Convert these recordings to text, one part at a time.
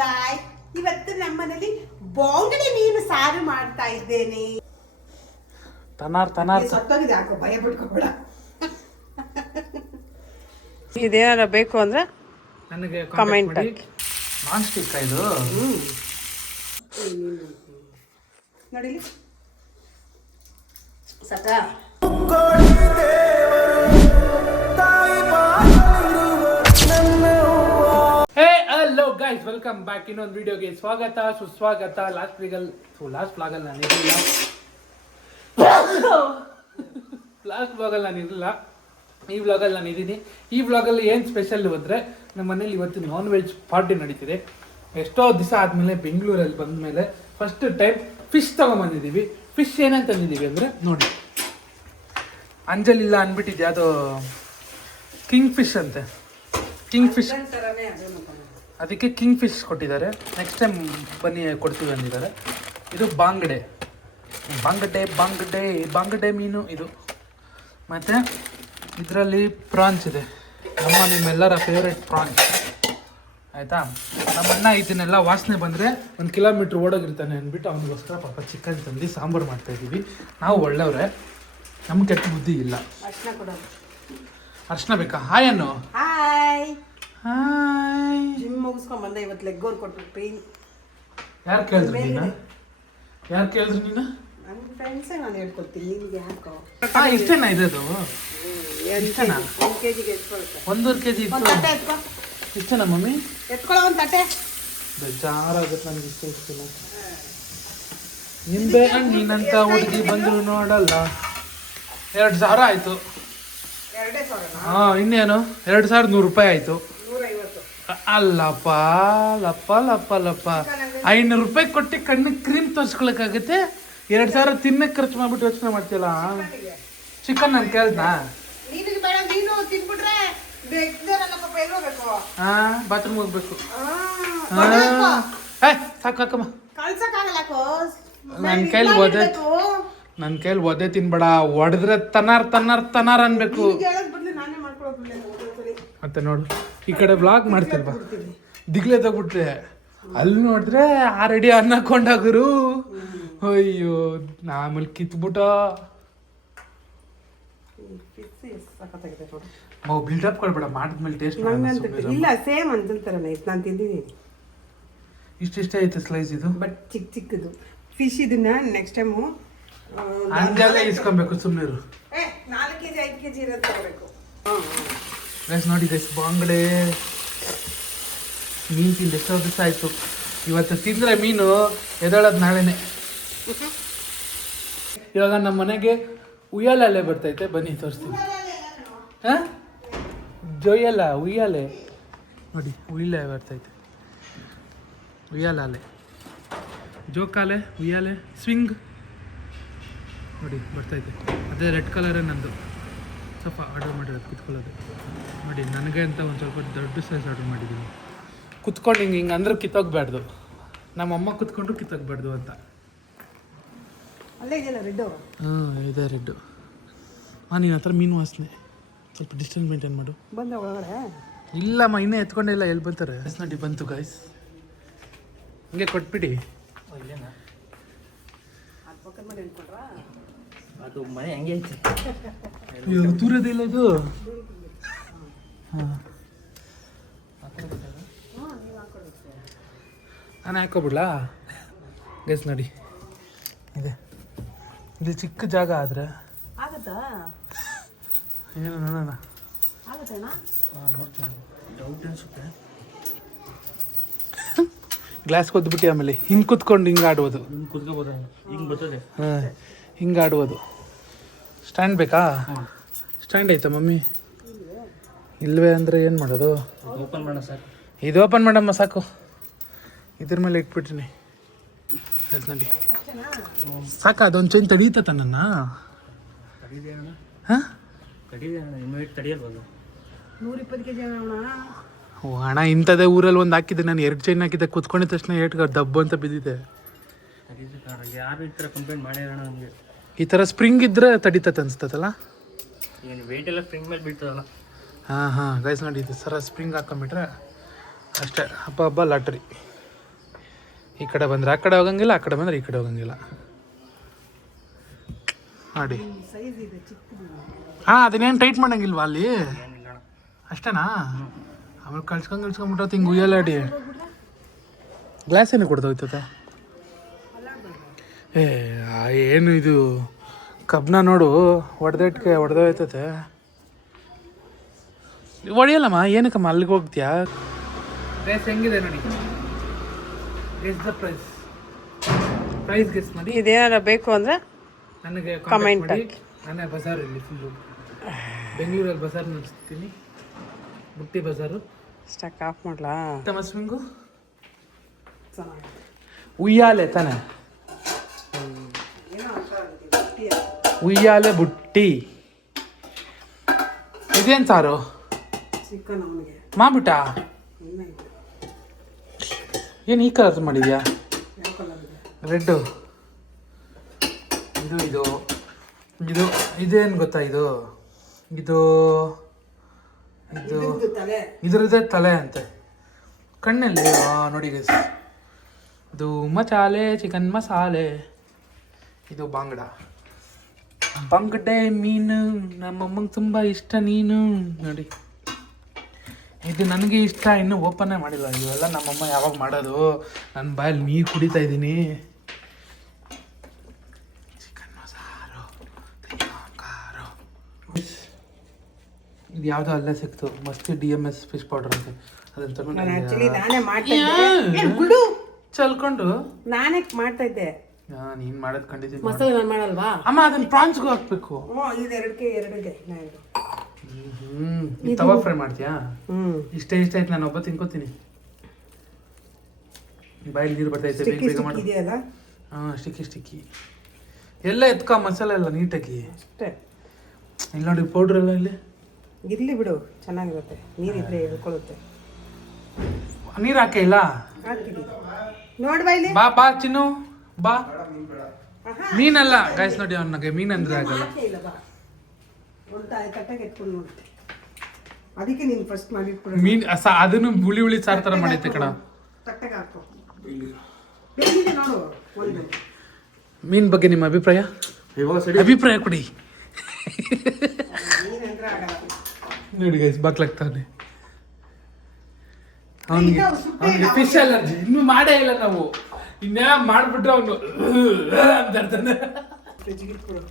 ಗಾಯ್ ಇವತ್ತು ನಮ್ಮನೇಲಿ ಬಾಂಗಡೆ ಮೀನು ಸಾರು ಮಾಡ್ತಾ ಇದ್ದೇನೆ. ತನಾರ್ ತನಾರ್. ಸತ್ತೋಗಿದೆ ಹಾಕೋ ಭಯ ಬಿಟ್ಕೋಬೇಡ ಇದೇನಾರ ಬೇಕು ಅಂದ್ರೆ ನನಗೆ ಕಾಮೆಂಟ್ ಮಾಡಿ. ನಾನ್ ಸ್ಟಿಕ್ ಇದು? ನೋಡಿಲಿ ಸಕ ಗೈಸ್ ವೆಲ್ಕಮ್ ಬ್ಯಾಕ್ ಇನ್ನೊಂದು ವಿಡಿಯೋಗೆ ಸ್ವಾಗತ, ಸುಸ್ವಾಗತ. ಲಾಸ್ಟ್ ವೀಗಲ್ ಲಾಸ್ಟ್ ಬ್ಲಾಗಲ್ಲಿ ನಾನು ಇರಲಿಲ್ಲ. ಲಾಸ್ಟ್ ಬ್ಲಾಗಲ್ಲಿ ನಾನು ಇರಲಿಲ್ಲ. ಈ ವ್ಲಾಗಲ್ಲಿ ನಾನು ಇದ್ದೀನಿ. ಈ ವ್ಲಾಗಲ್ಲಿ ಏನು ಸ್ಪೆಷಲ್ ಅಂದರೆ ನಮ್ಮ ಮನೇಲಿ ಇವತ್ತು ನಾನ್ ವೆಜ್ ಪಾರ್ಟಿ ನಡೀತಿದೆ. ಎಷ್ಟೋ ದಿವಸ ಆದಮೇಲೆ ಬೆಂಗಳೂರಲ್ಲಿ ಬಂದ ಮೇಲೆ ಫಸ್ಟ್ ಟೈಮ್ ಫಿಶ್ ತೊಗೊಂಬಂದಿದ್ದೀವಿ. ಫಿಶ್ ಏನಂತ ತಂದಿದ್ದೀವಿ ಅಂದರೆ, ನೋಡಿ. ಅಂಜಲಿಲ್ಲ ಅಂದ್ಬಿಟ್ಟಿದ್ದೆ ಅದು ಕಿಂಗ್ ಫಿಶ್ ಅಂತೆ ಕಿಂಗ್ ಫಿಶ್ ಅದಕ್ಕೆ ಕಿಂಗ್ ಫಿಶ್ ಕೊಟ್ಟಿದ್ದಾರೆ. ನೆಕ್ಸ್ಟ್ ಟೈಮ್ ಬನ್ನಿ ಕೊಡ್ತೀವಿ ಅಂದಿದ್ದಾರೆ. ಇದು ಬಾಂಗಡೆ. ಬಾಂಗಡೆ ಬಾಂಗಡೆ ಬಾಂಗಡೆ ಮೀನು ಇದು. ಮತ್ತು ಇದರಲ್ಲಿ ಪ್ರಾನ್ಸ್ ಇದೆ. ನಮ್ಮ ನಿಮ್ಮೆಲ್ಲರ ಫೇವ್ರೆಟ್ ಪ್ರಾನ್ಸ್. ಆಯಿತಾ? ನಮ್ಮ ಅಣ್ಣ ಇದನ್ನೆಲ್ಲ ವಾಸನೆ ಬಂದರೆ ಒಂದು ಕಿಲೋಮೀಟ್ರ್ ಓಡೋಗಿರ್ತಾನೆ ಅಂದ್ಬಿಟ್ಟು ಅವನಿಗೋಸ್ಕರ ಪಾಪ ಚಿಕನ್ ತಂದು ಸಾಂಬಾರು ಮಾಡ್ತಾ ಇದ್ದೀವಿ. ನಾವು ಒಳ್ಳೆಯವ್ರೆ ನಮ್ಗೆ ಕೆಟ್ಟ ಬುದ್ಧಿ ಇಲ್ಲ. ಅರ್ಶನ ಬೇಕಾ ಅರ್ಶನ ಬೇಕಾ? ಹಾಯ್ ಅನ್ನು. ಹಾಯ್ ಜಿಮ್ ಮುಗಿಸ್ಕೊಂಡ್ ಬಂದೆ ಇವತ್ತು ಲೆಗ್ ಓರ್ ಕೊಟ್ಟರು ಪೇನ್ ಯಾರು ಕೇಳಿದ್ರು ನೀನು? ಯಾರು ಕೇಳಿದ್ರು ನೀನು? ನನ್ನ ಫ್ರೆಂಡ್ಸೇ ನಾನು ಹೇಳ್ಕೊಡ್ತೀನಿ ನಿಮಗೆ ಯಾಕೋ? ಹಾಂ ಇಷ್ಟೇನಾ ಇರೋದು ಇಷ್ಟೇನಾ? ಒಂದು ಕೆ ಜಿಗೆ ಎತ್ಕೊಳುತ್ತೆ. ಒಂದೂವರೆ ಕೆ ಜಿ ಒಂದು ಇತ್ತು. ತಟ್ಟೆ ಎತ್ಕೊ. ಇಷ್ಟೇನಾ ಮಮ್ಮಿ? ಎತ್ಕೊಳ್ಳೋ ಒಂದು ತಟ್ಟೆ. ಬೇಜಾರಾಗುತ್ತೆ ನನಗೆ ಇಷ್ಟ ಇಷ್ಟಿಲ್ಲ ನಿಂಬೆ ಹಣ್ಣಿನಂತ ಹುಡುಗಿ ಬಂದ್ರು ನೋಡಲ್ಲ. ಎರಡು ಸಾವಿರ ಆಯ್ತು. ಹಾಂ ಇನ್ನೇನು? ಎರಡು ಸಾವಿರದ ನೂರು ರೂಪಾಯಿ ಆಯ್ತು. ಅಲ್ಲಪ್ಪ ಲಪ್ಪ ಲಪ್ಪ ಲಪ್ಪ. ಐನೂರು ರೂಪಾಯಿ ಕೊಟ್ಟು ಕಣ್ಣಿಗೆ ಕ್ರೀಮ್ ತೋರಿಸ್ಕೊಳಕಾಗತ್ತೆ ಎರಡು ಸಾವಿರ ತಿನ್ನಕ್ಕೆ ಖರ್ಚು ಮಾಡ್ಬಿಟ್ಟು ಯೋಚನೆ ಮಾಡ್ತೀಯಲ್ಲ? ಚಿಕನ್ ನಾನು ಕೇಳ್ದಾ ಹಾ ಬಾತ್ರೂಮ್ ಹೋಗ್ಬೇಕು? ಆ, ನನ್ನ ಕೈಲಿ ಒದೆ ನನ್ನ ಕೈಲಿ ಒದೆ ತಿನ್ಬೇಡ. ಹೊಡೆದ್ರೆ ತನಾರ್ ತನಾರ್ ತನಾರ್ ಅನ್ಬೇಕು. ಮತ್ತೆ ನೋಡು. ಈ ಕಡೆ ಬ್ಲಾಗ್ ಮಾಡ್ತಿಲ್ವಾ ದಿಗ್ಲೆ ತಗ್ಬಿಟ್ರೆ ಅಲ್ಲಿ ನೋಡಿದ್ರೆ ಆರಡಿ ಅನ್ನ ಕೊಂಡಾಗರು ಅಯ್ಯೋ ಆಮೇಲೆ ಕಿತ್ಬಿಟ್ಟ. ಸಖತ್ತಾಗಿದೆ ನೋಡು. ಮೌ ಬಿಲ್ಡಪ್ ಕೊಡ್ಬೇಡ ಮಾಡಿದ್ಮೇಲೆ ಟೇಸ್ಟ್ ಇಲ್ಲ ಸೇಮ್ ಅಂತಾರಲ್ಲ ಇದು ನಾನು ತಿಂದಿದ್ದೀನಿ. ಇಷ್ಟಿಷ್ಟ ಐತೆ ಸ್ಲೈಸ್ ಇದು? ಬಟ್ ಚಿಕ್ಕ ಚಿಕ್ಕದು. ಫಿಶ್ ಇದನ್ನ ನೆಕ್ಸ್ಟ್ ಟೈಮು ಹಂಗಲ್ಲೇ ಇಸ್ಕೊಬೇಕು ಸುಮ್ಮನೆ ನಾಲ್ಕು ಕೆ ಜಿ ಐದು ಕೆ ಜಿ ಇರೋದು ತಗೋಬೇಕು. ಗೈಸ್ ನೋಡಿ ಗೈಸ್ ಬಾಂಗಡೆ ಮೀನು ತಿಂದು ಎಷ್ಟೋ ದಿವಸ ಆಯಿತು. ಇವತ್ತು ತಿಂದರೆ ಮೀನು ಎದಳೋದು ನಾಳೆನೆ. ಇವಾಗ ನಮ್ಮ ಮನೆಗೆ ಉಯ್ಯಾಲೆ ಬರ್ತೈತೆ. ಬನ್ನಿ, ತೋರಿಸ್ತೀನಿ. ಹಾಂ? ಜೊಯ್ಯಲ್ಲ ಉಯ್ಯಾಲೆ. ನೋಡಿ, ಉಯ್ಯಲೆ ಬರ್ತೈತೆ. ಉಯ್ಯಾಲೆ ಜೋಕಾಲೆ, ಉಯ್ಯಾಲೆ, ಸ್ವಿಂಗ್. ನೋಡಿ, ಬರ್ತೈತೆ. ಅದೇ ರೆಡ್ ಕಲರೇ ನಂದು ಸ್ವಲ್ಪ ಆರ್ಡರ್ ಮಾಡಿರೋದು ಕುತ್ಕೊಳ್ಳೋದು. ನೋಡಿ ನನಗೆ ಅಂತ ಒಂದು ಸ್ವಲ್ಪ ದೊಡ್ಡ ಸೈಜ್ ಆರ್ಡರ್ ಮಾಡಿದ್ದೀನಿ. ಕುತ್ಕೊಂಡು ಹಿಂಗೆ ಹಿಂಗೆ ಅಂದ್ರೆ ಕಿತ್ತೋಗ್ಬಾರ್ದು ನಮ್ಮಮ್ಮ ಕುತ್ಕೊಂಡು ಕಿತ್ತೋಗ್ಬಾರ್ದು ಅಂತ. ಅಲ್ಲೇ ಇದೆಯಲ್ಲ ರೆಡ್ಡು? ಹಾಂ ಇದೆ ರೆಡ್ಡು. ಹಾಂ ನೀನು ಹತ್ರ ಮೀನು ವಾಸನೆ ಸ್ವಲ್ಪ ಡಿಸ್ಟೆನ್ಸ್ ಮೇಂಟೈನ್ ಮಾಡು. ಬಂದೆ ಒಳಗಡೆ? ಇಲ್ಲಮ್ಮ ಇನ್ನೂ ಎತ್ಕೊಂಡಿಲ್ಲ ಎಲ್ಲಿ ಬಂತಾರೆ ನೋಡಿ ಬಂತು ಗಾಯ್ಸ್ ಹಿಂಗೆ ಕೊಟ್ಬಿಡಿ. ಅದು ಮನೆ ಹಂಗೆ ಐತೆ. ತೂರದಿಲ್ಲ ಇದು. ನಾನು ಹಾಕೋಬಿಡ್ಲಾ ಗೈಸ್ ನೋಡಿ. ಇದೆ. ಇದು ಚಿಕ್ಕ ಜಾಗ ಆದ್ರೆ. ಆಗತ್ತಾ? ಏನು ನೋಡೋಣ ನೋಡ್ತೀನಿ. ಡೌಟ್ ಅನ್ಸುತ್ತೆ. ಗ್ಲಾಸ್ ಕೊದ್ಬಿಟ್ಟು ಆಮೇಲೆ ಹಿಂಗೆ ಕುತ್ಕೊಂಡು ಹಿಂಗೆ ಆಡ್ಬೋದು. ಹಿಂಗೆ ಕುತ್ಕೋಬೋದು. ಹಿಂಗೆ ಬರ್ತದೆ. ಹಾಂ ಹಿಂಗೆ ಆಡ್ಬೋದು. ಸ್ಟ್ಯಾಂಡ್ ಬೇಕಾ? ಸ್ಟ್ಯಾಂಡ್ ಐತಾ ಮಮ್ಮಿ? ಇಲ್ವೇ ಅಂದರೆ ಏನು ಮಾಡೋದು? ಓಪನ್ ಮಾಡೋಣ ಸರ್ ಇದು ಓಪನ್ ಮಾಡಮ್ಮ ಸಾಕು. ಇದ್ರ ಮೇಲೆ ಇಟ್ಬಿಟ್ರಿ. ನೋಡಿ ಸಾಕ? ಅದೊಂದು ಚೈನ್ ತಡೀತತ ನನ್ನ ಅಣ್ಣ ಅಣ್ಣ ಅಣ್ಣ. ಓ ಹಣ ಇಂಥದೇ ಊರಲ್ಲಿ ಒಂದು ಹಾಕಿದ್ದೆ ನಾನು ಎರಡು ಚೈನ್ ಹಾಕಿದ್ದೆ ಕುತ್ಕೊಂಡಿದ ತಕ್ಷಣ ಏಟ್ಗ ದಬ್ಬು ಅಂತ ಬಿದ್ದಿದೆ. ಯಾರು ಈ ಥರ ಕಂಪ್ಲೇಂಟ್ ಮಾಡಿರೋಣ ನಮಗೆ? ಈ ಥರ ಸ್ಪ್ರಿಂಗ್ ಇದ್ರೆ ತಡಿತೈತೆ ಅನಿಸ್ತೈತಲ್ಲ? ಏನು ವೆಯ್ಟ್ ಎಲ್ಲ ಸ್ಪ್ರಿಂಗ್ ಮೇಲೆ ಬೀಳ್ತದಲ್ಲ. ಹಾಂ ಹಾಂ ಗೈಸ್ ನೋಡಿ ಇದು ಸರ ಸ್ಪ್ರಿಂಗ್ ಹಾಕೊಂಬಿಟ್ರೆ ಅಷ್ಟೇ ಹಬ್ಬ ಹಬ್ಬ ಲಾಟ್ರಿ. ಈ ಕಡೆ ಬಂದ್ರೆ ಆ ಕಡೆ ಹೋಗಂಗಿಲ್ಲ ಆ ಕಡೆ ಬಂದರೆ ಈ ಕಡೆ ಹೋಗಂಗಿಲ್ಲ. ನೋಡಿ. ಸೈಜ್ ಇದೆ ಚಿಕ್ಕದು ಹಾಂ ಅದನ್ನೇನು ಟೈಟ್ ಮಾಡಂಗಿಲ್ವಾ ಅಲ್ಲಿ? ಅಷ್ಟೇನಾ? ಆಮೇಲೆ ಕಳ್ಸ್ಕೊಂಡ್ ತಿಂಗ್ ಹಿಂಗೆ ಉಯ್ಯಲಾಡಿ. ಗ್ಲಾಸ್ ಏನು ಕೊಡ್ದೋಯ್ತದೆ ಏ ಆ ಏನು ಇದು? ಕಬ್ಬನ ನೋಡು ಹೊಡೆದಟ್ಗೆ ಹೊಡೆದೋಯ್ತತೆ ಹೊಡಿಯಲ್ಲಮ್ಮ ಏನಕ್ಕಮ್ಮ ಅಲ್ಲಿಗೆ ಹೋಗ್ತೀಯಾ? ರೇಸ್ ಹೆಂಗಿದೆ ನೋಡಿ. Guess the price price guess ಮಾಡಿ. ಇದೇನಾರ ಬೇಕು ಅಂದರೆ ನನಗೆ ಕಮೆಂಟ್ ಮಾಡಿ. ನಾನೇ ಬಜಾರ್ ಇಲ್ಲಿ ಫುಲ್ಲು ಬೆಂಗಳೂರಲ್ಲಿ ಬಜಾರ್ ನಡೆಸ್ತೀನಿ. ಬುಟ್ಟಿ ಬಜಾರು. ಸ್ಟಾಕ್ ಆಫ್ ಮಾಡ್ಲಾ? ಟಮಸ್ವಿಂಗು ಚೆನ್ನಾಗಿ ಉಯ್ಯಾಲೆ ತಾನೆ. ಉಯ್ಯಾಲೆ ಬುಟ್ಟಿ. ಇದೇನು ಸಾರು? ಚಿಕನ್ ಅವನಿಗೆ. ಮಾಡ್ಬಿಟ್ಟ ಇನ್ನೂ ಏನು ಈ ಕಲರ್ ಮಾಡಿದ್ಯಾ? ರೆಡ್ಡು. ಇದು ಇದು. ಇದು ಇದೇನು ಗೊತ್ತಾ ಇದು? ಇದು ಇದು. ಇದರದೇ ತಲೆ. ಅಂತೆ. ಕಣ್ಣಲ್ಲಿ ನೋಡಿ ಗೈಸ್ ಇದು ಮಚಾಲೆ ಚಿಕನ್ ಮಸಾಲೆ. ಇದು ಬಾಂಗಡ. ಬಂಗಡೆ ಮೀನು ನಮ್ಮಮ್ಮಂಗೆ ತುಂಬ ಇಷ್ಟ ನೀನು. ನೋಡಿ. ಇದು ನನಗೆ ಇಷ್ಟ ಇನ್ನೂ ಓಪನ್ನೇ ಮಾಡಿಲ್ಲ. ಇವೆಲ್ಲ ನಮ್ಮಮ್ಮ ಯಾವಾಗ ಮಾಡೋದು? ನನ್ನ ಬಾಯಲ್ಲಿ ನೀರು ಕುಡಿತಾ ಇದ್ದೀನಿ. ಚಿಕನ್ ಮಸಾರು. ಇದು ಯಾವುದೋ ಅಲ್ಲೇ ಸಿಕ್ತು. ಮಸ್ತಿ D M S fish powder ಅಂತ. ಅದನ್ನ ತಗೊಂಡು ಚಲ್ಕೊಂಡು. ನಾನೇ ಮಾಡ್ತಾ ಇದ್ದೆ. ನೀನ್ ಮಾಡೋದ್ ಕಂಡಿದ್ದೀನಿ ಮಸಾಲೆ ನಾನು ಮಾಡಲ್ವಾ? ಅಮ್ಮ ಅದನ್ನ ಪ್ರಾನ್ಸ್ಗೂ ಹಾಕ್ಬೇಕು. ಹ್ಞೂ ಇದು ಎರಡಕ್ಕೆ ಎರಡಕ್ಕೆ ನಾನು ಹ್ಮ್ ನೀನ್ ತವಾ ಫ್ರೈ ಮಾಡ್ತೀಯಾ? ಹ್ಞೂ ಇಷ್ಟೇ ಇಷ್ಟ ಆಯ್ತು ನಾನು ಒಬ್ಬ ತಿನ್ಕೋತೀನಿ. ಬಾಯಲ್ಲಿ ನೀರು ಬರ್ತೈತೆ ಬೇಗ ಸ್ಟಿಕ್ಕಿ ಬೇಗ ಮಾಡು. ಇದೆಯಲ್ಲ? ಹಾ ಸ್ಟಿಕ್ಕಿ ಸ್ಟಿಕ್ಕಿ. ಎಲ್ಲ ಎತ್ಕೊ ಮಸಾಲೆ ಎಲ್ಲ ನೀಟಾಗಿ. ಅಷ್ಟೇ. ಇಲ್ಲಿ ನೋಡಿ ಪೌಡ್ರ್ ಎಲ್ಲ ಇಲ್ಲಿ. ಇರ್ಲಿ ಬಿಡು ಚೆನ್ನಾಗಿರುತ್ತೆ. ನೀರಿದ್ರೆ ಹೇಳ್ಕೊಳ್ಳುತ್ತೆ ನೀರು ಹಾಕೇ ಇಲ್ಲ? ನೋಡ್ಬಾ ಇಲ್ಲಿ ಬಾ ಬಾ ಚಿನ್ನು. ಬಾ. ಮೀನಲ್ಲ ಗಾಯ್ಸ್ ನೋಡಿ ಅವನಿಗೆ ಮೀನ್ ಅಂದ್ರೆ ಆಗಲ್ಲ. ಅದಕ್ಕೆ ನೀನು ಫಸ್ಟ್ ಮಾಡಿಟ್ಬಿಡು ಮೀನ್ ಅದನ್ನು ಹುಳಿ ಹುಳಿ ಸಾರ್ ಥರ ಮಾಡೈತೆ ಒಂದು ಮೀನ್ ಬಗ್ಗೆ ನಿಮ್ಮ ಅಭಿಪ್ರಾಯ? ಅಭಿಪ್ರಾಯ ಕೊಡಿ. ನೋಡಿ ಗೈಸ್ ಬಾಕ್ಲಾಗ್ತಾನೆ ಅವನಿಗೆ ಅವನಿಗೆ ಫಿಶ್ ಅಲರ್ಜಿ ಇನ್ನೂ ಮಾಡೇ ಇಲ್ಲ ನಾವು. ಇನ್ನೇ ಮಾಡ್ಬಿಟ್ರೆ ಅವನು ಅಂತ ಇರ್ತಾನೆ ಫ್ರಿಜ್ಗೆ ಇಟ್ಬಿಡು.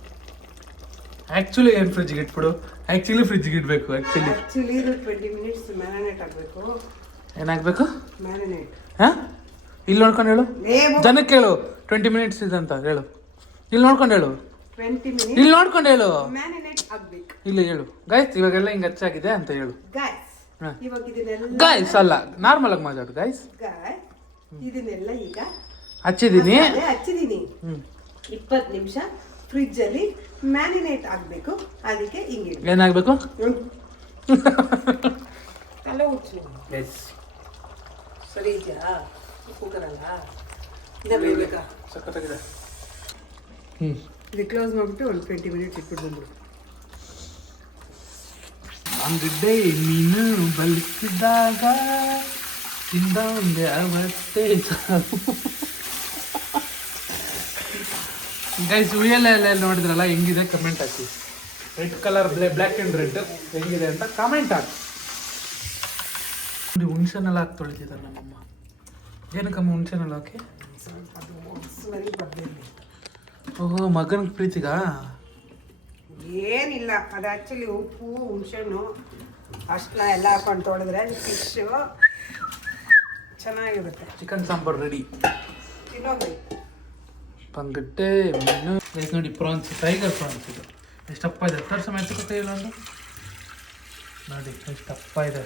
ಆಕ್ಚುಲಿ ಏನು ಫ್ರಿಜ್ಗೆ ಇಟ್ಬಿಡು? ಆಕ್ಚುಲಿ ಫ್ರಿಜ್ಗೆ ಇಡಬೇಕು ಆಕ್ಚುಲಿ ಆ್ಯಕ್ಚುಲಿ ಇದು ಟ್ವೆಂಟಿ ಮಿನಿಟ್ಸ್ ಮ್ಯಾರಿನೇಟ್ ಆಗಬೇಕು. ಏನಾಗಬೇಕು? ಮ್ಯಾರಿನೇಟ್ ಹಾ? ಇಲ್ಲಿ ನೋಡ್ಕೊಂಡು ಹೇಳು. ಜನಕ್ಕೆ ಹೇಳು. ಟ್ವೆಂಟಿ ಮಿನಿಟ್ಸ್ ಇದೆ ಅಂತ ಹೇಳು. ಇಲ್ಲಿ ನೋಡ್ಕೊಂಡು ಹೇಳು. ಟ್ವೆಂಟಿ ಮಿನಿಟ್ಸ್ ಇಲ್ಲಿ ನೋಡ್ಕೊಂಡು ಹೇಳು. ಮ್ಯಾರಿನೇಟ್ ಆಗಬೇಕು. ಇಲ್ಲಿ ಹೇಳು. ಗಾಯ್ಸ್ ಇವಾಗೆಲ್ಲ ಹಿಂಗೆ ಹಚ್ಚಾಗಿದೆ ಅಂತ ಹೇಳು. ಗಾಯ್ಸ್ ಇವಾಗ ಇದನ್ನೆಲ್ಲ ಗಾಯ್ಸ್ ಅಲ್ಲ. ನಾರ್ಮಲ್ ಆಗಿ ಮಾತಾಡು ಗಾಯ್ಸ್ ಗಾಯ್ ಇದನ್ನೆಲ್ಲ ಈಗ ಹಚ್ಚಿದ್ದೀನಿ. ಮಸಾಲೆ ಹಚ್ಚಿದೀನಿ ಹ್ಮ್. ಇಪ್ಪತ್ತು ನಿಮಿಷ ಫ್ರಿಜ್ ಅಲ್ಲಿ ಮ್ಯಾರಿನೇಟ್ ಆಗಬೇಕು. ಅದಕ್ಕೆ ಹಿಂಗೆ ಏನಾಗಬೇಕು? ತಲೆ ಉಚ್ಚು. ಸರಿ ಇದೆಯಾ? ಕುಕ್ಕರ್ ಅಲ್ಲ? ಇನ್ನ ಬೇಯಬೇಕಾ ಸಖತ್ತಾಗಿದೆ. ಹ್ಮ್. ಇದು ಕ್ಲೋಸ್ ಮಾಡಿಬಿಟ್ಟು ಒಂದು ಟ್ವೆಂಟಿ ಮಿನಿಟ್ಸ್ ಇಟ್ಬಿಟ್ಟು ಬಂದ್ಬಿಡು. ಅಂಗಡ್ಡೆ ಮೀನು ಬಲಿಸಿದಾಗ ತಿಂದಂಗೆ ಅವತ್ತೇ ಗೈಸ್ ಉಯಲ್ ಎಲ್ಲ ನೋಡಿದ್ರಲ್ಲ ಹೆಂಗಿದೆ? Comment hockey. Red colour black and red ಹೆಂಗಿದೆ ಅಂತ ಕಮೆಂಟ್ ಹಾಕಿ. ನೋಡಿ ಹುಣ್ಸೆನೆಲ್ಲ ಹಾಕಿ ತೊಳಿತಿದ್ದಾರೆ ನಮ್ಮಮ್ಮ ಏನಕ್ಕಮ್ಮ ಹುಣ್ಸೆನೆಲ್ಲ ಹಾಕಿ? ಓಹೋ ಮಗನ ಪ್ರೀತಿಗಾ? ಏನಿಲ್ಲ. ಅದು ಆ್ಯಕ್ಚುಲಿ ಉಪ್ಪು ಹುಣ್ಸೆಣ್ಣು ಅಷ್ಟನ್ನ ಎಲ್ಲ ಹಾಕೊಂಡು ತೊಳೆದ್ರೆ ಫಿಶ್ಶು ಚೆನ್ನಾಗಿರುತ್ತೆ. ಚಿಕನ್ ಸಾಂಬಾರು ರೆಡಿ ತಿನ್ನೋಗ್ರಿ. ಪಂಗಟ್ಟೆ ಮೀನು. ನೋಡಿ ಪ್ರಾನ್ಸ್ ಟೈಗರ್ ಪ್ರಾನ್ಸ್ ಇದು. ಎಷ್ಟಪ್ಪ ಇದೆ? ತೋರ್ಸ ಮೆಚ್ಚಕತ್ತೆ ಇಲ್ಲ ಒಂದು ನೋಡಿ ಎಷ್ಟಪ್ಪ ಇದೆ.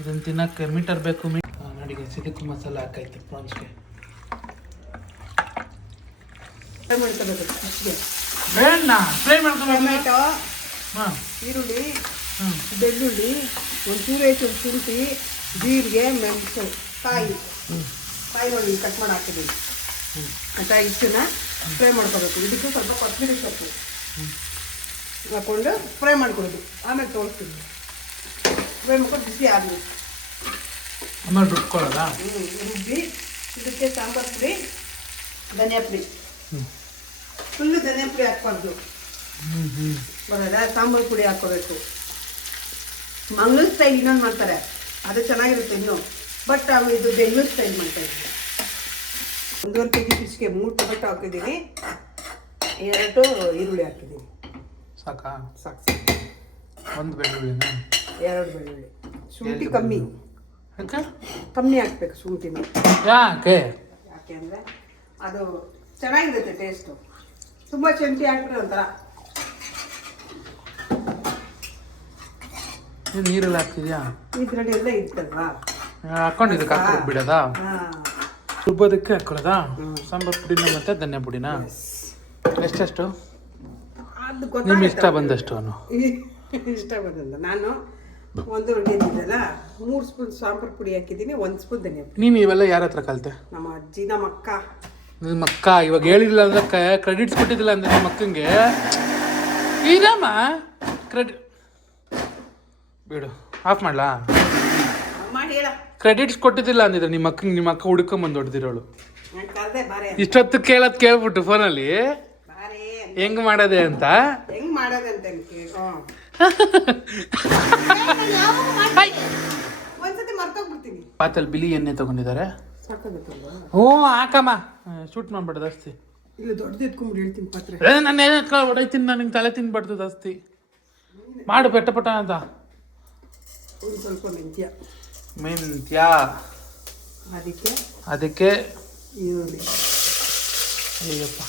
ಇದನ್ನು ತಿನ್ನಕ್ಕೆ ಮೀಟರ್ ಬೇಕು ಮೀ ಹಾ, ನೋಡಿ ಗೈಸ್ ಮಸಾಲ ಹಾಕೈತೆ ಪ್ರಾನ್ಸ್ಗೆ. ಫ್ರೈ ಮಾಡ್ಕೋಬೇಕು ಬೇಡ ಫ್ರೈ ಮಾಡ್ಕೊಂಡು ಟೊಮೆಟೊ ಹಾಂ. ಈರುಳ್ಳಿ ಹ್ಞೂ ಬೆಳ್ಳುಳ್ಳಿ ಒಂಚೂರು ಒಂದು ಶುಂಠಿ ಜೀರಿಗೆ ಮೆಣಸು ಕಾಯಿ. ಕಾಯಿ ನೋಡಿ ಕಟ್ ಮಾಡಿ ಹಾಕಿದ್ದೀನಿ. ಅಂತ ಇಷ್ಟನ್ನ ಫ್ರೈ ಮಾಡ್ಕೋಬೇಕು. ಇದಕ್ಕೆ ಸ್ವಲ್ಪ ಕೊತ್ತಂಬರಿ ಸೊಪ್ಪು. ಹಾಕೊಂಡು ಫ್ರೈ ಮಾಡ್ಕೊಡೋದು ಆಮೇಲೆ ತೋರಿಸ್ತೀನಿ ಫ್ರೈ ಮಾಡ್ಕೊಂಡು ಬಿಸಿ ಆಗಲಿ ಆಮೇಲೆ ರುಬ್ಕೊಳ್ಳೋದಾ? ರುಬ್ಬಿ ಇದಕ್ಕೆ ಸಾಂಬಾರು ಪುಡಿ ಧನಿಯಾ ಪುಡಿ. ಫುಲ್ಲು ಧನಿಯಾ ಪುಡಿ ಹಾಕ್ಬಾರ್ದು. ಬರೋದ ಸಾಂಬಾರು ಪುಡಿ ಹಾಕ್ಕೋಬೇಕು. ಮಂಗ್ಳೂರು ಸ್ಟೈಲ್ ಇನ್ನೊಂದು ಮಾಡ್ತಾರೆ. ಅದು ಚೆನ್ನಾಗಿರುತ್ತೆ ಇನ್ನು. ಬಟ್ ಇದು ಬೆಂಗಳೂರು ಸ್ಟೈಲ್ ಮಾಡ್ತಾ ಇದ್ದೀನಿ ಒಂದೂವರೆ ಕೆ ಜಿ ಫಿಶ್ಗೆ ಮೂರು ಟೊಮೆಟೊ ಹಾಕಿದ್ದೀನಿ. ಎರಡು ಈರುಳ್ಳಿ ಹಾಕಿದ್ದೀನಿ. ಸಾಕಾ? ಸಾಕು. ಸಾಕು. ಒಂದು ಬೆಳ್ಳುಳ್ಳಿ ಎರಡು ಬೆಳ್ಳುಳ್ಳಿ. ಶುಂಠಿ ಕಮ್ಮಿ. ಯಾಕೆ? ಕಮ್ಮಿ ಹಾಕ್ಬೇಕು ಶುಂಠಿನ. ಯಾಕೆ? ಯಾಕೆ ಅಂದರೆ ಅದು ಚೆನ್ನಾಗಿರುತ್ತೆ ಟೇಸ್ಟು ತುಂಬ ಶುಂಠಿ ಹಾಕ್ಬಿಟ್ರೆ ಒಂಥರ. ನೀರಲ್ಲಿ ಹಾಕ್ತಿದ್ಯಾ? ಇದರಲ್ಲಿ ಎಲ್ಲ ಇರ್ತಲ್ವಾ? ಹಾಕೊಂಡಿದ್ದಕ್ಕೆ ಹಾಕ್ಬಿಟ್ಟು ಬಿಡೋದಾ? ಹಾಂ. ರುಬ್ಬೋದಕ್ಕೆ ಹಾಕೊಳ್ಳೋದಾ? ಸಾಂಬಾರು ಪುಡಿನ ಮತ್ತೆ ಧನ್ಯ ಪುಡಿನ? ಎಷ್ಟೆಷ್ಟು? ನಿಮ್ಗೆ ಇಷ್ಟ ಬಂದಷ್ಟು ಅವನು. ಇಷ್ಟ ಬಂದಲ್ಲ ನಾನು ಒಂದು ಏನಿದೆಯಲ್ಲ ಮೂರು ಸ್ಪೂನ್ ಸಾಂಬಾರು ಪುಡಿ ಹಾಕಿದ್ದೀನಿ ಒಂದು ಸ್ಪೂನ್ ಧನಿಯಾ ಪುಡಿ. ನೀನು ಇವೆಲ್ಲ ಯಾರ ಹತ್ರ ಕಲಿತೆ? ನಮ್ಮ ಅಜ್ಜಿ ನಮ್ಮ ಅಕ್ಕ ನಿಮ್ಮ ಅಕ್ಕ ಇವಾಗ ಹೇಳಿಲ್ಲ ಅಂದ್ರೆ ಕ್ರೆಡಿಟ್ಸ್ ಕೊಟ್ಟಿದ್ದಿಲ್ಲ ಅಂದ್ರೆ ನಿಮ್ಮ ಅಕ್ಕಂಗೆ ಇದಮ್ಮ ಕ್ರೆಡಿಟ್ ಬಿಡು ಆಫ್ ಮಾಡ್ಲಾ? ಕ್ರೆಡಿಟ್ಸ್ ಕೊಟ್ಟಿದ್ದಿಲ್ಲ ಅಂದಿದ್ರೆ ನಿಮ್ಮ ಅಕ್ಕ ನಿಮ್ಮ ಅಕ್ಕ ಹುಡ್ಕೊಂಬಂದು ಹೊಡೆದಿರೋಳು. ನಾನು ಕರೆದೆ ಬಾರೆ ಇಷ್ಟೊತ್ತು ಕೇಳೋದು ಕೇಳ್ಬಿಟ್ಟು ಫೋನಲ್ಲಿ. ಬಾರೆ ಹೆಂಗ್ ಮಾಡೋದೆ ಅಂತ? ಹೆಂಗ್ ಮಾಡೋದಂತ ಕೇಳು. ಒಂದ್ಸತಿ ಮರ್ತೋಗ್ಬಿಡ್ತೀನಿ. ಪಾತಲ್ಲಿ ಬಿಳಿ ಎಣ್ಣೆ ತಗೊಂಡಿದ್ದಾರೆ. ಸಾಕಾಗುತ್ತಲ್ವಾ ಹ್ಞೂ ಹಾಕಮ್ಮ. ಶೂಟ್ ಮಾಡ್ಬೇಡ ಜಾಸ್ತಿ. ಇಲ್ಲ ದೊಡ್ಡದು ಎತ್ಕೊಂಡ್ಬಿಟ್ಟು ಹೇಳ್ತೀನಿ ಪಾತ್ರೆ. ಏ ನಾನು ಏನು ಹೊಡೈತೀನಿ ನನಗೆ ತಲೆ ತಿನ್ಬಾರ್ದು ಜಾಸ್ತಿ. ಮಾಡು ಪೆಟ್ಟ ಪಟ ಅಂತ. ಒಂದು ಸ್ವಲ್ಪ ಮೆಂತ್ಯ. ಮೆಂತ್ಯ. ಅದಕ್ಕೆ? ಅದಕ್ಕೆ? ಈರುಳ್ಳಿ. ಅಯ್ಯಪ್ಪ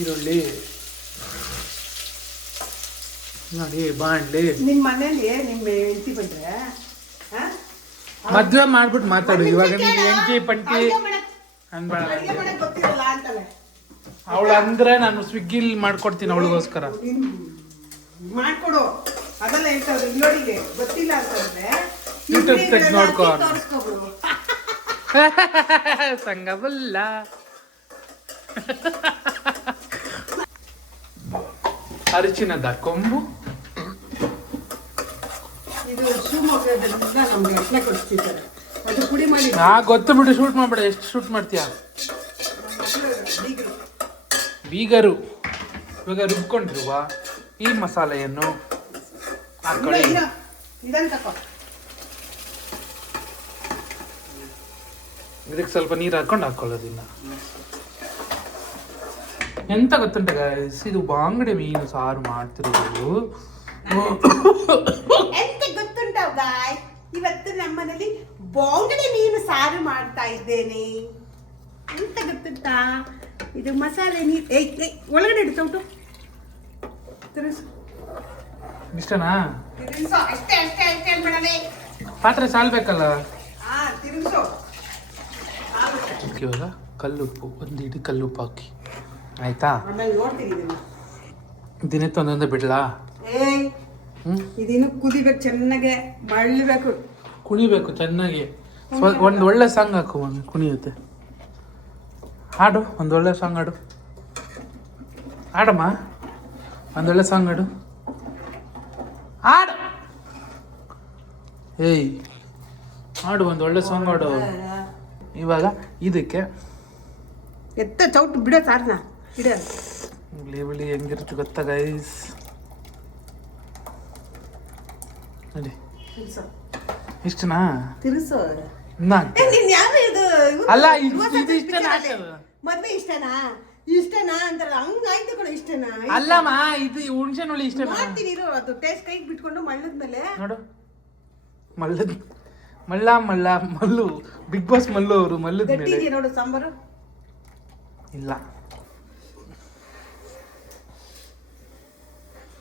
ಈರುಳ್ಳಿ. ನೋಡಿ ಬಾಣ್ಲಿ ನಿಮ್ಮ ಮನೇಲಿ ನಿಮ್ಮ ಹೆಂಡತಿ ಬಂದ್ರೆ? ಮದ್ವೆ ಮಾಡ್ಬಿಟ್ಟು ಮಾತಾಡು ಇವಾಗ ನಿಮ್ಗೆ ಎಂಟಿ ಪಂಟಿ. ಅನ್ಬೇಡ ಅವಳು ಅಂದ್ರೆ ನಾನು ಸ್ವಿಗ್ಗಿಲಿ ಮಾಡ್ಕೊಡ್ತೀನಿ ಅವಳಿಗೋಸ್ಕರ. ಮಾಡ್ಕೊಡು. ಅದೆಲ್ಲ ಹೇಳ್ತಾರೆ ಗೊತ್ತಿಲ್ಲ ಅಂತಂದ್ರೆ YouTube ತೆಗ್ದು ನೋಡ್ಕೊಂಡು ಸಂಘ ಬಲ್ಲ ಅರಿಚಿನದ ಕೊಂಬು. ನಾ ಗೊತ್ತು ಬಿಡು ಶೂಟ್ ಮಾಡ್ಬೇಡ. ಎಷ್ಟು ಶೂಟ್ ಮಾಡ್ತೀಯ? ಬೀಗರು. ಇವಾಗ ರುಬ್ಕೊಂಡಿರುವ ಈ ಮಸಾಲೆಯನ್ನು ಹಾಕೊಳ್ಳಿ ಇಲ್ಲ. ಇದನ್ನ ತಕೋ ಇದಕ್ಕೆ ಸ್ವಲ್ಪ ನೀರು ಹಾಕೊಂಡು ಇನ್ನು. ಎಂತ ಗೊತ್ತುಂಟ ಗೈಸ್ ಇದು ಬಾಂಗಡೆ ಮೀನು ಸಾರು ಮಾಡ್ತಿರೋದು. ಎಂತ ಗೊತ್ತುಂಟ ಗಾಯ್ ಇವತ್ತು ನಮ್ಮನೇಲಿ ಬಾಂಗಡೆ ಮೀನು ಸಾರು ಮಾಡ್ತಾ ಇದ್ದೇನೆ. ಎಂತ ಗೊತ್ತುಂಟಾ? ಇದು ಮಸಾಲೆ ನೀರು ಏಯ್ ಏಯ್, ಒಳಗಡೆ ಇಡು ಉಂಟು ತಿರುಗಿಸು. ಇಷ್ಟನಾ? ಅಷ್ಟೇ ಅಷ್ಟೇ ಅಷ್ಟೇ ಪಾತ್ರೆ ಸಾಲ್ಬೇಕಲ್ಲ? ಹಾ ತಿರುಗಿಸು. ಅದಕ್ಕೆ ಇವಾಗ ಕಲ್ಲುಪ್ಪು ಒಂದು ಇಡೀ ಕಲ್ಲುಪ್ಪು ಹಾಕಿ. ಆಯ್ತಾ? ದಿನಕ್ಕೆ ಒಂದೊಂದೇ ಬಿಡ್ಲಾ? ಇದಿನ್ನು ಕುದಿಬೇಕು ಚೆನ್ನಾಗೆ ಮಳ್ಬೇಕು ಕುಣಿಬೇಕು ಚೆನ್ನಾಗಿ. ಒಂದು ಒಳ್ಳೆ ಸಾಂಗ್ ಹಾಕು ಒಂದು ಕುಣಿಯುತ್ತೆ. ಹಾಡು ಒಂದು ಒಳ್ಳೆ ಸಾಂಗ್ ಹಾಡು. ಹಾಡಮ್ಮ. ಒಂದು ಒಳ್ಳೆ ಸಾಂಗ್ ಹಾಡು. ಹಾಡು! ಏಯ್! ಹಾಡು ಒಂದು ಒಳ್ಳೆ ಸಾಂಗ್ ಹಾಡು ಇವಾಗ ಇದಕ್ಕೆ ಎತ್ತ ಚೌಟ್ ಬಿಡ ಸಾರ್ನ ಬಿಳಿ ಬಿಳಿ ಹೆಂಗಿರುತ್ತೆ ಗೊತ್ತಾ ಗೈಸ್ ನೋಡಿ. ತಿರ್ಸು. ಇಷ್ಟನಾ? ತಿರುಸು. ಅಲ್ಲ? ಮದ್ವೆ ಇಷ್ಟನಾ? ಇಷ್ಟನಾ ಅಂತಾರಲ್ಲ ಹಂಗಾಯ್ತು ಕೂಡ ಇಷ್ಟನಾ? ಅಲ್ಲಮ್ಮ ಇದು ಹುಣ್ಸೆ ನೋಡಿ ಇಷ್ಟನಾ? ಮಾಡ್ತೀನಿ ಇರು ಅದು ಟೇಸ್ಟ್ ಕೈಗೆ ಬಿಟ್ಕೊಂಡು ಮಳ್ಳದ ಮೇಲೆ ನೋಡು. ಮಲ್ಲದ್ ಮಲ್ಲ ಮಲ್ಲ ಮಲ್ಲು. ಬಿಗ್ ಬಾಸ್ ಮಲ್ಲು ಅವರು ಮಲ್ಲು ಗಟ್ಟಿ ಮೇಲೆ. ಇದೆಯಾ ನೋಡು ಸಾಂಬಾರು. ಇಲ್ಲ.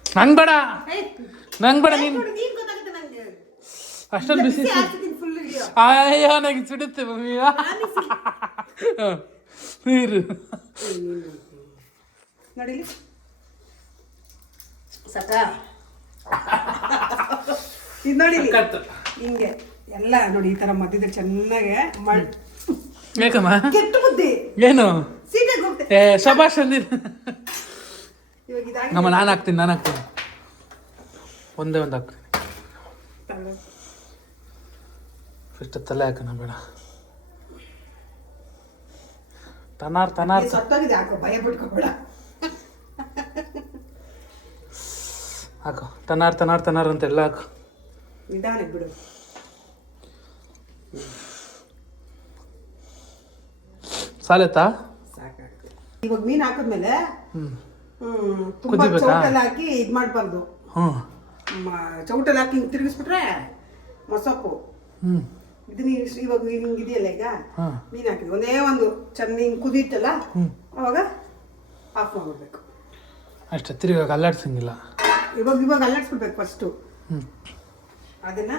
ನಂಗ್ ಬೇಡ. ಏಯ್, ನಂಗ್ ಬೇಡ ನೀನ್. ನೋಡು, ನೀನ್ ಗೊತ್ತಾಗುತ್ತೆ ನಂಗೆ. ಅಷ್ಟೊಂದು ಬಿಸಿ ಇದೆಯೋ ಅಯ್ಯೋ ನನಗೆ ಸಿಡುತ್ತೆ ಮಮ್ಮಿ. ನೀರು. ನೋಡಿಲಿ ಸಕ? ಇದು ನೋಡಿ. ಹಿಂಗೆ. ಎಲ್ಲ ನೋಡಿ ಈ ತರ ಮಧ್ಯದಲ್ಲಿ ಚೆನ್ನಾಗೆ ಮಾಡಿ ಕೆಟ್ಟ ಬುದ್ಧಿ. ಏನು? ಸೀಟೆಗೆ ಏ ಶಬಾಷ್ ಇವಾಗ ಇದಾಗಿ ನಮ್ಮ ನಾನು ಹಾಕ್ತೀನಿ ನಾನು ಹಾಕ್ತೀನಿ. ಒಂದೇ ಒಂದು ಹಾಕ್ತೀನಿ. ಫಸ್ಟ್ ತಲೆ ಹಾಕೋಣ ಬೇಡ. ತನಾರ್ ತನಾರ್. ಸತ್ತೋಗಿದೆ ಹಾಕೋ ಭಯ ಬಿಟ್ಕೋಬೇಡ ಹಾಕೋ. ತನಾರ್ ತನಾರ್ ತನಾರ್ ಅಂತೆಲ್ಲ ಹಾಕು. ನಿಧಾನಕ್ಕೆ ಬಿಡು. ಸಾಲತ್ತಾ? ಇವಾಗ ಮೀನು ಹಾಕಿದ್ಮೇಲೆ ತುಂಬಾ ಕುದಿಬೇಕಾ? ಚೌಟಲ್ಲಿ ಹಾಕಿ ಇದು ಮಾಡಬಾರ್ದು. ಹ್ಞೂ ಚೌಟಲ್ಲಿ ಹಾಕಿ ಹಿಂಗೆ ತಿರುಗಿಸ್ಬಿಟ್ರೆ ಮೊಸಪ್ಪು ಹ್ಞೂ ಇದನ್ನ ಇವಾಗ ಹಿಂಗೆ ಇದೆಯಲ್ಲ ಈಗ? ಹಾಂ. ಮೀನು ಹಾಕಿದ್ವಿ ಒಂದೇ ಒಂದು ಚೆನ್ನ ಹಿಂಗೆ ಕುದೀತಲ್ಲ ಅವಾಗ ಆಫ್ ಮಾಡ್ಬಿಡ್ಬೇಕು ಅಷ್ಟೇ ತಿರುಗಿ ಅಲ್ಲಾಡ್ಸಂಗಿಲ್ಲ. ಇವಾಗ ಇವಾಗ ಅಲ್ಲಾಡ್ಸ್ಬಿಡ್ಬೇಕು ಫಸ್ಟು ಹ್ಞೂ ಅದನ್ನ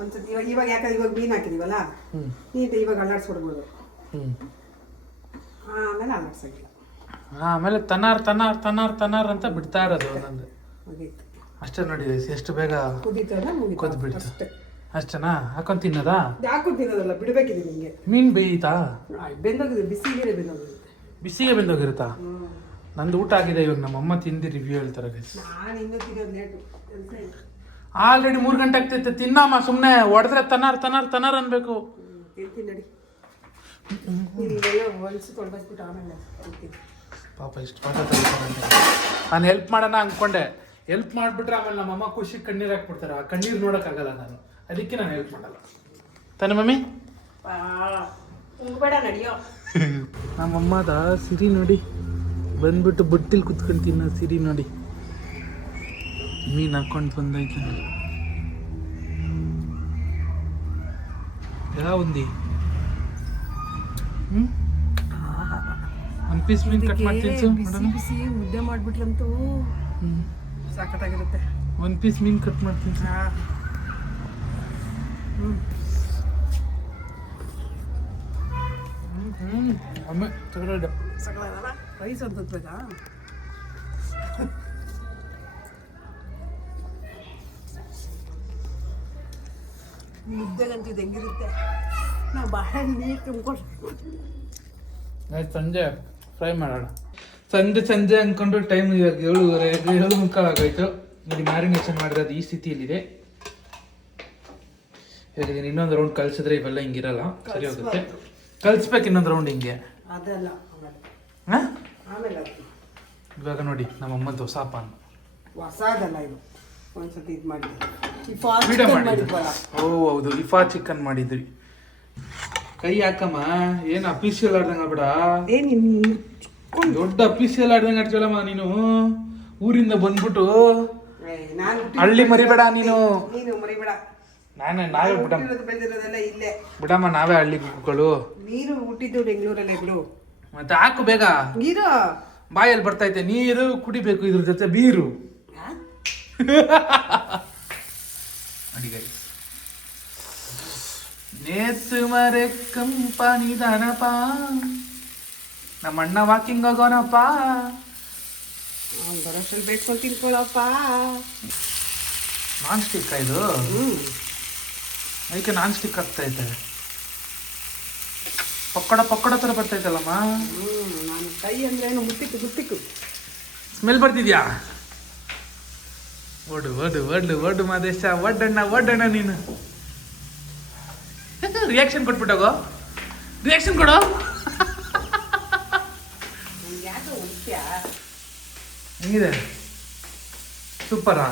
ಒಂದ್ಸತಿ ಇವಾಗ ಇವಾಗ ಯಾಕಂದ್ರೆ ಇವಾಗ ಮೀನು ಹಾಕಿದೀವಲ್ಲ? ನೀಟ್ ಇವಾಗ ಅಲ್ಲಾಡ್ಸ್ಬಿಡ್ಬೋದು ಆಮೇಲೆ ಅಲ್ಲಾಡ್ಸಂಗಿಲ್ಲ ಆಮೇಲೆ ತನಾರ್ ತನಾರ್ ತನಾರ್ ತನಾರ್ ಅಂತ ಬಿಡ್ತಾ ಇರೋದು ಒಂದೊಂದು. ಮುಗೀತು. ಅಷ್ಟೇ ನೋಡಿ ಎಷ್ಟು ಬೇಗ ಕುದೀತಲ್ಲ ಮುಗೀತು. ಕುದ್ಬಿಡ್ತು. ಅಷ್ಟೇ. ಅಷ್ಟೇನಾ? ಹಾಕೊಂಡು ತಿನ್ನೋದಾ? ಯಾಕೂ ತಿನ್ನೋದಲ್ಲ ಬಿಡಬೇಕಿದೆ ನಿಮಗೆ ಮೀನು ಬೇಯಿತಾ? ಬೆಂದೋಗಿದೆ ಬಿಸಿ ನೀರೇ ಬೆಂದೋಗಿದೆ. ಬಿಸಿಗೆ ಬೆಂದೋಗಿರುತ್ತಾ? ನಂದು ಊಟ ಆಗಿದೆ ಇವಾಗ ನಮ್ಮಮ್ಮ ತಿಂದು ರಿವ್ಯೂ ಹೇಳ್ತಾರೆ ಗೈಸ್ ನಾನು ಇನ್ನೂ ತಿನ್ನೋದು ಲೇಟು ಕೆಲಸ ಇಲ್ಲ. ಆಲ್ರೆಡಿ ಮೂರು ಗಂಟೆ ಆಗ್ತೈತೆ ತಿನ್ನಮ್ಮ ಸುಮ್ಮನೆ ಹೊಡೆದ್ರೆ ತನಾರ್ ತನಾರ್ ತನಾರ್ ಅನ್ಬೇಕು. ಪಾಪ ಇಷ್ಟು ಪಾಠ ನಾನು ಹೆಲ್ಪ್ ಮಾಡೋಣ ಅನ್ಕೊಂಡೆ. ಹೆಲ್ಪ್ ಮಾಡಿಬಿಟ್ರೆ ಆಮೇಲೆ ನಮ್ಮಮ್ಮ ಖುಷಿ ಕಣ್ಣೀರು ಹಾಕ್ಬಿಡ್ತಾರೆ. ಆ ಕಣ್ಣೀರು ನೋಡೋಕ್ಕಾಗಲ್ಲ ನಾನು. ಅದಕ್ಕೆ ನಾನು ಹೆಲ್ಪ್ ಮಾಡಲ್ಲ. ತಾನೆ ಮಮ್ಮಿ? ನಮ್ಮಮ್ಮದ ಸಿರಿ ನೋಡಿ. ಬಂದ್ಬಿಟ್ಟು ಬುಟ್ಟಿಲಿ ಕುತ್ಕೊಂಡು ತಿನ್ನೋ ಸಿರಿ ನೋಡಿ. ಮೀನು ಹಾಕೊಂಡು ಬಂದೈತೆ. ಉಂದಿ? ಹ್ಞೂ ಒಂದು ಪೀಸ್ ಮೀನು ಕಟ್ ಮಾಡ್ತೀನಿ ನೋಡೋಣ. ಬಿಸಿ ಮುದ್ದೆ ಮಾಡ್ಬಿಟ್ಲಂತೂ ಸಾಕತ್ತಾಗಿರುತ್ತೆ ಒಂದು ಪೀಸ್ ಮೀನು ಕಟ್ ಮಾಡ್ತೀನಿ ಸರ್ ಹ್ಞೂ ಅಮ್ಮ ತಗೊಳ್ಳ. ಸಗಳ ರೈಸ್ ಅಂತ ಮುದ್ದೆಗಂತೂ ಇದು ಹೆಂಗಿರುತ್ತೆ? ನಾವು ಬಹಳ ನೀರು ತುಂಬ್ಕೊಂಡು ಆಯ್ತು ಸಂಜೆ ಫ್ರೈ ಮಾಡೋಣ. ಸಂಜೆ ಸಂಜೆ ಅಂದ್ಕೊಂಡು ಟೈಮ್ ಇವಾಗ ಏಳುವರೆ ಏಳು ಮುಕ್ಕಾಲು ಆಗೋಯ್ತು. ನೋಡಿ ಮ್ಯಾರಿನೇಷನ್ ಮಾಡಿರೋದು ಈ ಸ್ಥಿತಿಯಲ್ಲಿದೆ. ಇವಾಗ ಇದನ್ನ ಇನ್ನೊಂದು ರೌಂಡ್ ಕಲ್ಸಿದ್ರೆ ಇವೆಲ್ಲ ಹಿಂಗಿರಲ್ಲ. ಸರಿ ಹೋಗುತ್ತೆ. ಕಲ್ಸ್ಬೇಕು ಇನ್ನೊಂದು ರೌಂಡ್ ಹಿಂಗೆ. ಅದಲ್ಲ ಹಾಂ? ಆಮೇಲೆ ಇವಾಗ ನೋಡಿ ನಮ್ಮ ಹೊಸ ಪಾನ್. ಹೊಸದಲ್ಲ ಇದು. ಒಂದ್ಸತಿ ಇದು ಮಾಡಿ ವಿಡಿಯೋ ಮಾಡಿದ್ವಲ್ಲ. ಓ ಹೌದು. ಇಫಾ ಚಿಕನ್ ಮಾಡಿದ್ವಿ ಕೈ ಹಾಕಮ್ಮ. ಏನು ಅಫೀಷಿಯಲ್ ಆಡ್ದಂಗ ಬೇಡ. ದೊಡ್ಡ ಅಫೀಷಿಯಲ್ ಆಡ್ದಂಗ ಆಡ್ತೀವಲ್ಲಮ್ಮ ನೀನು? ಊರಿಂದ ಬಂದ್ಬಿಟ್ಟು. ಹಳ್ಳಿ ಮರಿಬೇಡ ನೀನು. ನೀನು ಮರಿಬೇಡ. ನಾನೇ ನಾವೇ ಇಲ್ಲೇ. ಬಿಡಮ್ಮ ನಾವೇ ಹಳ್ಳಿ ಕುಕ್ಕಳು ನೀರು ಹುಟ್ಟಿದ್ದು ಬೆಂಗಳೂರಲ್ಲೇ ಬಿಡು. ಮತ್ತೆ ಹಾಕು ಬೇಗ. ನೀರು. ಬಾಯಲ್ಲಿ ಬರ್ತೈತೆ ನೀರು ಕುಡಿಬೇಕು ಇದ್ರ ಜೊತೆ ಬೀರು. ನೋಡಿ guys. ನೇತು ಮರೆ ಕಂಪನಿ ದನಪ ನಮ್ಮ ಅಣ್ಣ ವಾಕಿಂಗ್ ಹೋಗೋಣಪ್ಪ ಅವ್ನು ಬರೋಷ್ಟ್ರಲ್ಲಿ ಬೇಡ್ಕೊಂಡು ತಿನ್ಕೊಳ್ಳಪ್ಪ ನಾನ್ ಸ್ಟಿಕ್ ಇದು? ಅದಕ್ಕೆ ನಾನ್ ಸ್ಟಿಕ್ ಆಗ್ತೈತೆ ಪಕೋಡ ಪಕ್ಕಡ ಥರ ಬರ್ತೈತಲ್ಲಮ್ಮ ನಾನು ಕೈ ಅಂದ್ರೆ ಏನು ಮುತ್ತಿಕ್ಕು ಮುತ್ತಿಕ್ಕು. ಸ್ಮೆಲ್ ಬರ್ತಿದ್ಯಾ? ಓಡು ಓಡು ಓಡು ಒಡ್ಡು ಮಾದೇಶ ಒಡ್ಡಣ್ಣ ಒಡ್ಡಣ್ಣ ನೀನು ರಿಯಾಕ್ಷನ್ ಕೊಟ್ಬಿಟ್ಟೋಗೋ ರಿಯಾಕ್ಷನ್ ಕೊಡು ನೀರ ಹೆಂಗಿದೆ ಸೂಪರಾ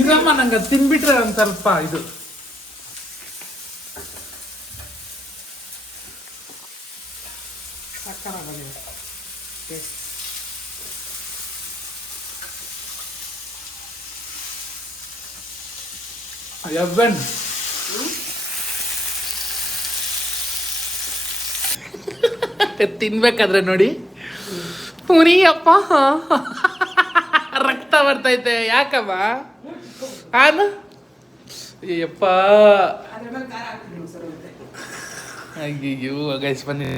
ಇರಮ್ಮ ನಂಗೆ ತಿನ್ಬಿಟ್ರೆ ಒಂದು ಸ್ವಲ್ಪ ಇದು ಸಕ್ಕತ್ತಾಗ ನೀವು ಟೇಸ್ಟ್ ಎವ್ವನ್ ತಿನ್ಬೇಕಾದ್ರೆ ನೋಡಿ. ಪುರಿ, ಅಪ್ಪ. ರಕ್ತ ಬರ್ತೈತೆ. ಯಾಕಮ್ಮ? ಆನು ಅಯ್ಯಪ್ಪ ಅಯ್ಯೋ ಗೈಸ್ ಬನ್ನಿ.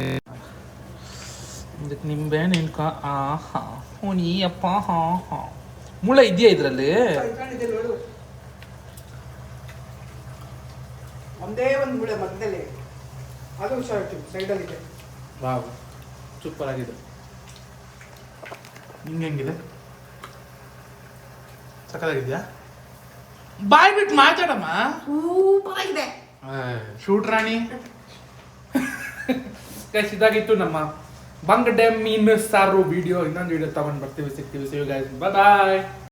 ಇದಕ್ಕೆ ನಿಂಬೆ ನಿನ್ಕ ಆ ಹಾ ಅಪ್ಪ. ಹಾ ಹಾ ಮುಳ ಇದೆಯಾ ಇದರಲ್ಲಿ ಇಟ್ಕೊಂಡಿದ್ದೆ ನೋಡು ಒಂದೇ ಒಂದು ಮೂಳೆ ಮಧ್ಯದಲ್ಲಿ ಅದು ಹುಷಾರು ಸೈಡಲ್ಲಿದೆ ವಾವ್ ಸೂಪರ್ ಆಗಿದೆ. ನಿಂಗೆ ಹೆಂಗಿದೆ? ಸಕ್ಕತ್ತಾಗಿದ್ಯಾ ಬಾಯ್ ಬಿಟ್ಟು ಮಾತಾಡಮ್ಮ. ಸೂಪರ್ ಆಗಿದೆ. ಶೂಟ್ ರಾಣಿ. ಗೈಸ್ ಇದಾಗಿತ್ತು ನಮ್ಮ ಬಂಗ್ ಮೀನು ಸಾರು ವಿಡಿಯೋ ಇನ್ನೊಂದು ವಿಡಿಯೋ ತಗೊಂಡು ಬರ್ತೀವಿ ಸಿಗ್ತೀವಿ. ಬಾಯ್ ಬಾಯ್